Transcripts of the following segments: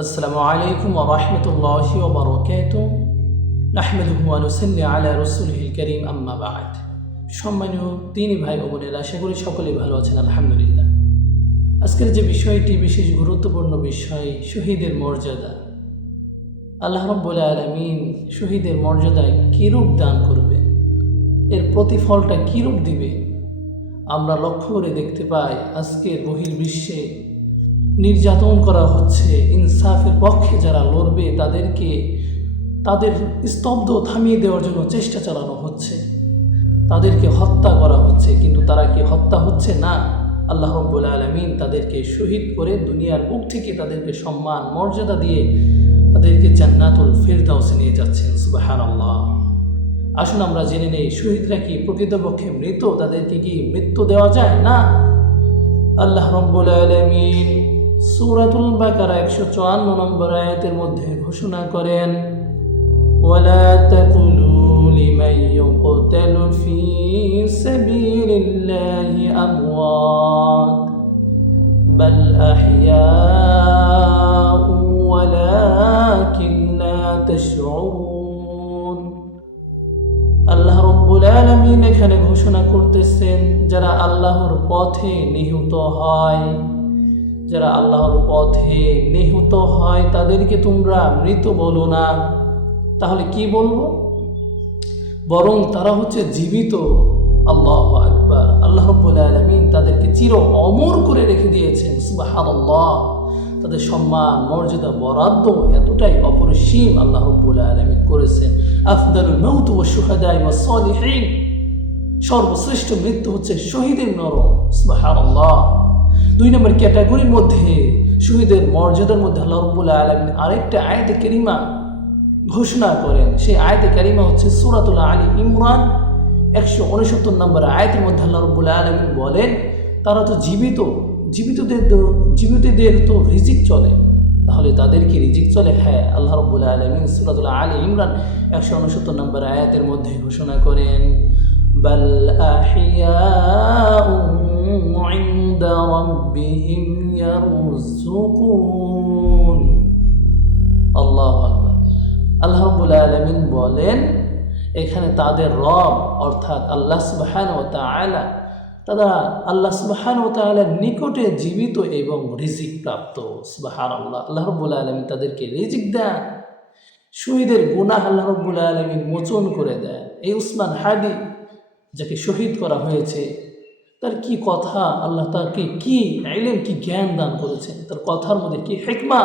আসসালামু আলাইকুম ওরহমতুল্লাহ ওবরকাত নাহমেদুল হুয়ানুসল্লি আলা রসুলহিল করিম, আম্মা বাদ। সম্মানীয় তিনি ভাই ও বোনেরা, আশা করি সকলেই ভালো আছেন, আলহামদুলিল্লাহ। আজকের যে বিষয়টি, বিশেষ গুরুত্বপূর্ণ বিষয়, শহীদের মর্যাদা। আল্লাহ রব্বুল আলমিন শহীদের মর্যাদায় কীরূপ দান করবে? এর প্রতিফলটা কীরূপ দিবে? আমরা লক্ষ্য করে দেখতে পাই আজকের বহির্বিশ্বে বিশ্বে নির্যাতন করা হচ্ছে। ইনসাফের পক্ষে যারা লড়বে, তাদেরকে, তাদের স্তব্ধ থামিয়ে দেওয়ার জন্য চেষ্টা চালানো হচ্ছে। তাদেরকে হত্যা করা হচ্ছে, কিন্তু তারা কি হত্যা হচ্ছে? না। আল্লাহ রব্বুল আলমিন তাদেরকে শহীদ করে দুনিয়ার বুক থেকে তাদেরকে সম্মান, মর্যাদা দিয়ে তাদেরকে জান্নাতুল ফেরদাউসে নিয়ে যাচ্ছেন। সুবাহান আল্লাহ আসুন আমরা জেনে নেই, শহীদরা কি প্রকৃতপক্ষে মৃত? তাদেরকে কি মৃত্যু দেওয়া যায়? না। আল্লাহ রব্বুল আলমিন সুরাতুল বাকারা একশো চুয়ান্ন নম্বর আয়াতের মধ্যে ঘোষণা করেন ولا تقولوا لمن يقتل في سبيل الله أموات بل أحياء ولكن لا تشعرون আল্লাহ রব্বুল আলমিন এখানে ঘোষণা করতেছেন যারা আল্লাহর পথে নিহত হয় যারা আল্লাহর পথে নিহত হয় তাদেরকে তোমরা মৃত বলো না। তাহলে কি বলব? বরং তারা হচ্ছে জীবিত। আল্লাহ আকবার। আল্লাহ আলমিন তাদেরকে চির অমর করে রেখে দিয়েছেন। সুবাহান্লাহ তাদের সম্মান, মর্যাদা, বরাদ্দ এতটাই অপরিসীম আল্লাহ আলমিন করেছেন। আফদারুল মৌত ও সুহাদাই সর্বশ্রেষ্ঠ মৃত্যু হচ্ছে শহীদের নরম। সুবাহান্লাহ দুই নম্বর ক্যাটাগরির মধ্যে শহীদের মর্যাদার মধ্যে আল্লাহ রব্বুল আলমিন আরেকটা আয়াতে কেরিমা ঘোষণা করেন। সেই আয়তে কারিমা হচ্ছে সুরাতুল আলী ইমরান, একশো উনসত্তর নম্বর আয়তের মধ্যে আল্লাহ রব্বুল আলমিন বলেন, তারা তো জীবিত, জীবিতদের জীবিতদের তো রিজিক চলে। তাহলে তাদেরকে রিজিক চলে? হ্যাঁ আল্লাহ রব্বুল আলমিন সুরাতুল আলী ইমরান, একশো উনসত্তর নম্বর আয়াতের মধ্যে ঘোষণা করেন বাল্লাহিয়া عند ربهم يرزقون আল্লাহ আকবার আল্লাহ রব্বুল আলমিন বলেন এখানে তাদের রব অর্থাৎ আল্লাহ সুবাহান ও তালা তারা আল্লাহ সুবাহান ও তালার নিকটে জীবিত এবং রিজিক প্রাপ্ত সুবাহান আল্লাহ আল্লাহ রব্বুল আলমিন তাদেরকে রিজিক দেন শহীদের গুনাহ আল্লাহ রব্বুল আলমিন মোচন করে দেন এই উসমান হাদি যাকে শহীদ করা হয়েছে তার কি কথা? আল্লাহ তাকে কি আইলেন কি জ্ঞান দান করেছেন? তার কথার মধ্যে কি হেকমা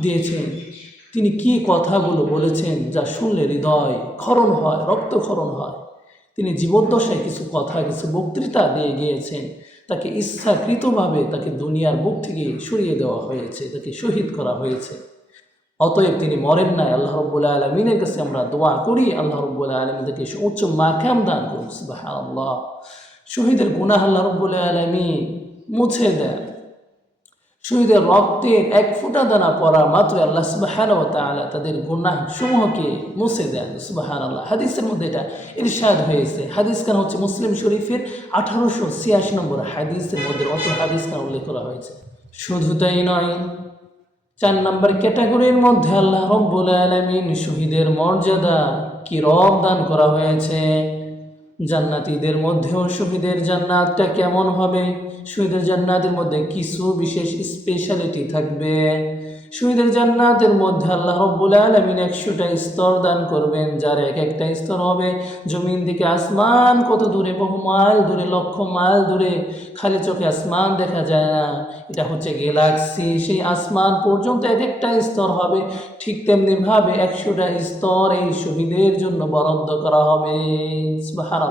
দিয়েছেন? তিনি কি কথাগুলো বলেছেন যা শুনলে হৃদয় ক্ষরণ হয় রক্তক্ষরণ হয়? তিনি জীবদ্দশায় কিছু কথা, কিছু বক্তৃতা দিয়ে গিয়েছেন। তাকে ইচ্ছাকৃতভাবে তাকে দুনিয়ার বুক থেকে সরিয়ে দেওয়া হয়েছে, তাকে শহীদ করা হয়েছে। অতএব তিনি মরেন নাই। আল্লাহ রব্বুল আলমিনের কাছে আমরা দোয়া করি। আল্লাহ রব্বুল আলমিন তাকে উচ্চ মাকাম দান করুন। আল্লাহ শহীদের গুনাহ আল্লাহ রব্বুল আলমী মুছে দেন। শহীদের রক্তের এক ফুটা দানা পড়া মাত্র আল্লাহ সুবাহান তালা তাদের গুনাহ সমূহকে মুছে দেন। সুবাহান আল্লাহ হাদিসের মধ্যে এটা ইরশাদ হয়েছে। হাদিস খান হচ্ছে মুসলিম শরীফের আঠারোশো ছিয়াশি নম্বর হাদিসের মধ্যে অত হাদিস খান উল্লেখ করা হয়েছে। শুধু তাই নয়, চার নম্বর ক্যাটাগরির মধ্যে আল্লাহ রব্বুল আলমিন শহীদের মর্যাদা কি রব দান করা হয়েছে? জান্নাতীদের মধ্যেও শহীদের জান্নাতটা কেমন হবে? শহীদের জান্নাতের মধ্যে কিছু বিশেষ স্পেশালিটি থাকবে। শহীদের জান্নাতের মধ্যে আল্লাহ রব্বুল আলমিন একশোটা স্তর দান করবেন, যার এক একটা স্তর হবে জমিন থেকে আসমান, কত দূরে বহু মাইল দূরে, লক্ষ মাইল দূরে, খালি চোখে আসমান দেখা যায় না। এটা হচ্ছে গ্যালাক্সি সেই আসমান পর্যন্ত এক একটা স্তর হবে, ঠিক তেমনিভাবে একশোটা স্তর এই শহীদের জন্য বরাদ্দ করা হবে।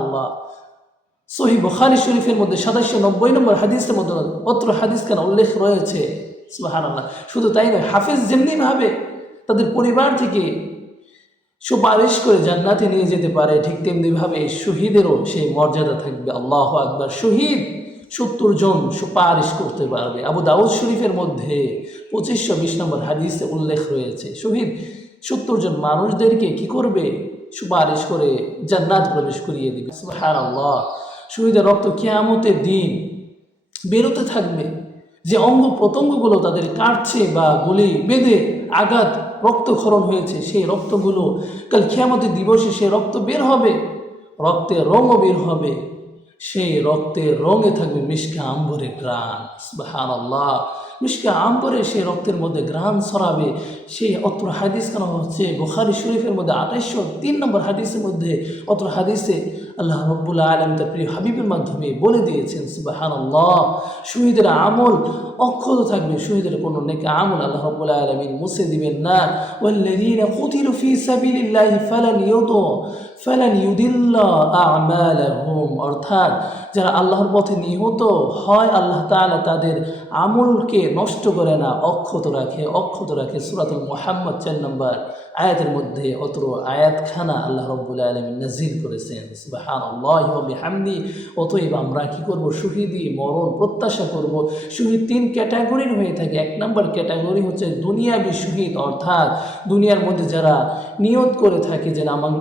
আল্লাহ সহি শরীফের মধ্যে সাতাশশো নব্বই নম্বর হাদিসের মধ্যে অত্র উল্লেখ রয়েছে? আল্লাহ শুধু তাই নয় যেমনিভাবে তাদের পরিবার থেকে সুপারিশ করে জান্নাতে নিয়ে যেতে পারে, ঠিক তেমনিভাবে শহীদেরও সেই মর্যাদা থাকবে। আল্লাহ আকবার। শহীদ সত্তর জন সুপারিশ করতে পারবে। আবু দাউদ শরীফের মধ্যে পঁচিশশো বিশ নম্বর হাদিসে উল্লেখ রয়েছে, শহীদ সত্তর জন মানুষদেরকে কি করবে? সুপারিশ করে জান্নাত প্রবেশ করিয়ে দিবে। সুবহান আল্লাহ শহীদের রক্ত কেয়ামতের দিন বেরোতে থাকবে। যে অঙ্গ প্রত্যঙ্গগুলো তাদের কাটছে বা গুলি বেঁধে আঘাত, রক্তক্ষরণ হয়েছে, সেই রক্তগুলো কাল খেয়ামতের দিবসে সেই রক্ত বের হবে। রক্তের রঙও বের হবে। সেই রক্তের রঙে থাকবে মিশকা আম্বরের গ্রান সুবহান আল্লাহ মিশকা আম্বরে সেই রক্তের মধ্যে গ্রান ছড়াবে সেই অত্র হাদিস কেন হচ্ছে বুখারি শরীফের মধ্যে আঠাইশশো তিন নম্বর হাদিসের মধ্যে অত্র হাদিসে আল্লাহ রব্বুল্লাহ আলম তার প্রিয় হাবিবের মাধ্যমে বলে দিয়েছেন সুবাহান আল্লাহ শহীদের আমল অক্ষত থাকবে শহীদের কোনো নেকে আমল আল্লাহ রব্বুল্লাহ আলমিন মুছে দিবেন না والذين قتلوا في سبيل الله فلن يضع فلن يضل أعمالهم অর্থাৎ যারা আল্লাহর পথে নিহত হয়, আল্লাহ তাআলা তাদের আমলকে নষ্ট করে না, অক্ষত রাখে অক্ষত রাখে। সুরাতুল মোহাম্মদ চার নম্বর আয়াতের মধ্যে অত আয়াতখানা আল্লাহ রব্বুল আলমিন নাজিল করেছেন। হামদি অতএব আমরা কী করব? শহীদি, মরণ প্রত্যাশা করব। শহীদ তিন ক্যাটাগরির হয়ে থাকে। এক নম্বর ক্যাটাগরি হচ্ছে দুনিয়াবি শহীদ, অর্থাৎ দুনিয়ার মধ্যে যারা নিয়ত করে থাকে যে আমার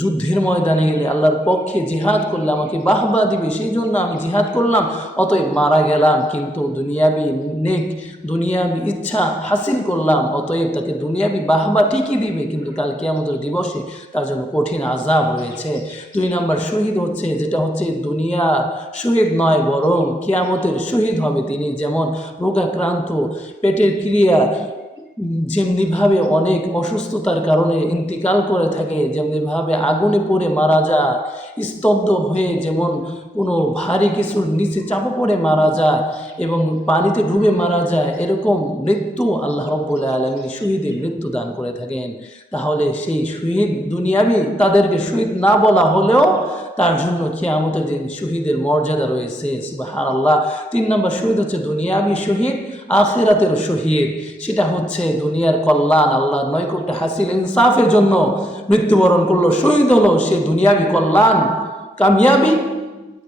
যুদ্ধের ময়দানে গেলে আল্লাহর পক্ষে জিহাদ করলে আমাকে বাহবা দিবে সেই জন্য আমি জিহাদ করলাম। অতএব মারা গেলাম, কিন্তু দুনিয়াবি নেক, দুনিয়াবি ইচ্ছা হাসিল করলাম। অতএব তাকে দুনিয়াবি বাহবা ঠিকই দিবে, কিন্তু কালকে আমাদের দিবসে তার জন্য কঠিন আজাব রয়েছে। দুই নাম্বার শহীদ হচ্ছে, যেটা হচ্ছে দুনিয়ার শহীদ নয়, বরং কেয়ামতের শহীদ হবে তিনি যেমন রোগাক্রান্ত, পেটের ক্রিয়া যেমনিভাবে অনেক অসুস্থতার কারণে ইন্তিকাল করে থাকে, যেমনিভাবে আগুনে পড়ে মারা যায়, স্তব্ধ হয়ে যেমন কোনো ভারী কিছুর নিচে চাপা পড়ে মারা যায় এবং পানিতে ডুবে মারা যায়, এরকম মৃত্যু আল্লাহ রব্বুল আলমী শহীদের মৃত্যু দান করে থাকেন। তাহলে সেই শহীদ দুনিয়াবি তাদেরকে শহীদ না বলা হলেও তার জন্য আমাদের দিন শহীদের মর্যাদা রয়েছে সুবাহান আল্লাহ তিন নম্বর শহীদ হচ্ছে দুনিয়াবি শহীদ আখেরাতের শহীদ। সেটা হচ্ছে দুনিয়ার কল্যাণ আল্লাহ নৈকট্য, হাসিল, ইনসাফের জন্য মৃত্যুবরণ করল, শহীদ হলো সে দুনিয়াবি কল্যাণ, কামিয়াবি,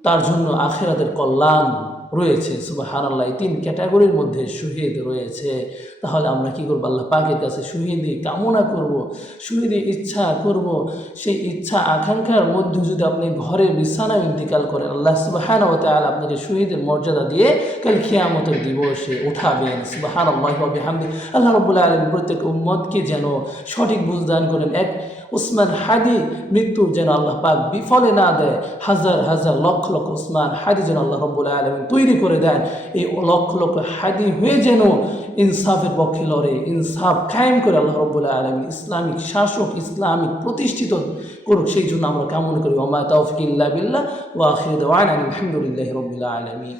তার জন্য আখেরাতের কল্যাণ। রয়েছে সুবাহান আল্লাহ এই তিন ক্যাটাগরির মধ্যে শহীদ রয়েছে। তাহলে আমরা কি করব? আল্লাহ পাকের কাছে শহীদি কামনা করব শহীদি ইচ্ছা করব। সেই ইচ্ছা আকাঙ্ক্ষার মধ্যে যদি আপনি ঘরের বিছানা ইন্তিকাল করেন, আল্লাহ সুবাহান ও আপনাকে শহীদের মর্যাদা দিয়ে কাল খিয়ামতের দিবসে উঠাবেন। সুবাহান আল্লাহ আল্লাহ রবুল্লাহ আলম প্রত্যেক উম্মদকে যেন সঠিক বুঝদান করেন। এক উসমান হাদি মৃত্যুর যেন আল্লাহ পাক বিফলে না দেয়, হাজার হাজার লক্ষ লক্ষ উসমান হাদি যেন আল্লাহ রব্বুল আলম তৈরি করে দেন। এই লক্ষ লক্ষ হাদি হয়ে যেন ইনসাফের পক্ষে লড়ে, ইনসাফ কায়েম করে আল্লাহ রব্বুল আলম ইসলামিক শাসক, ইসলামিক প্রতিষ্ঠিত করুক। সেই জন্য আমরা কামনা করি ওমা তৌফিক ইল্লা বিল্লাহ ওয়ান আলহামদুলিল্লাহ রবিল্লা আলমিন।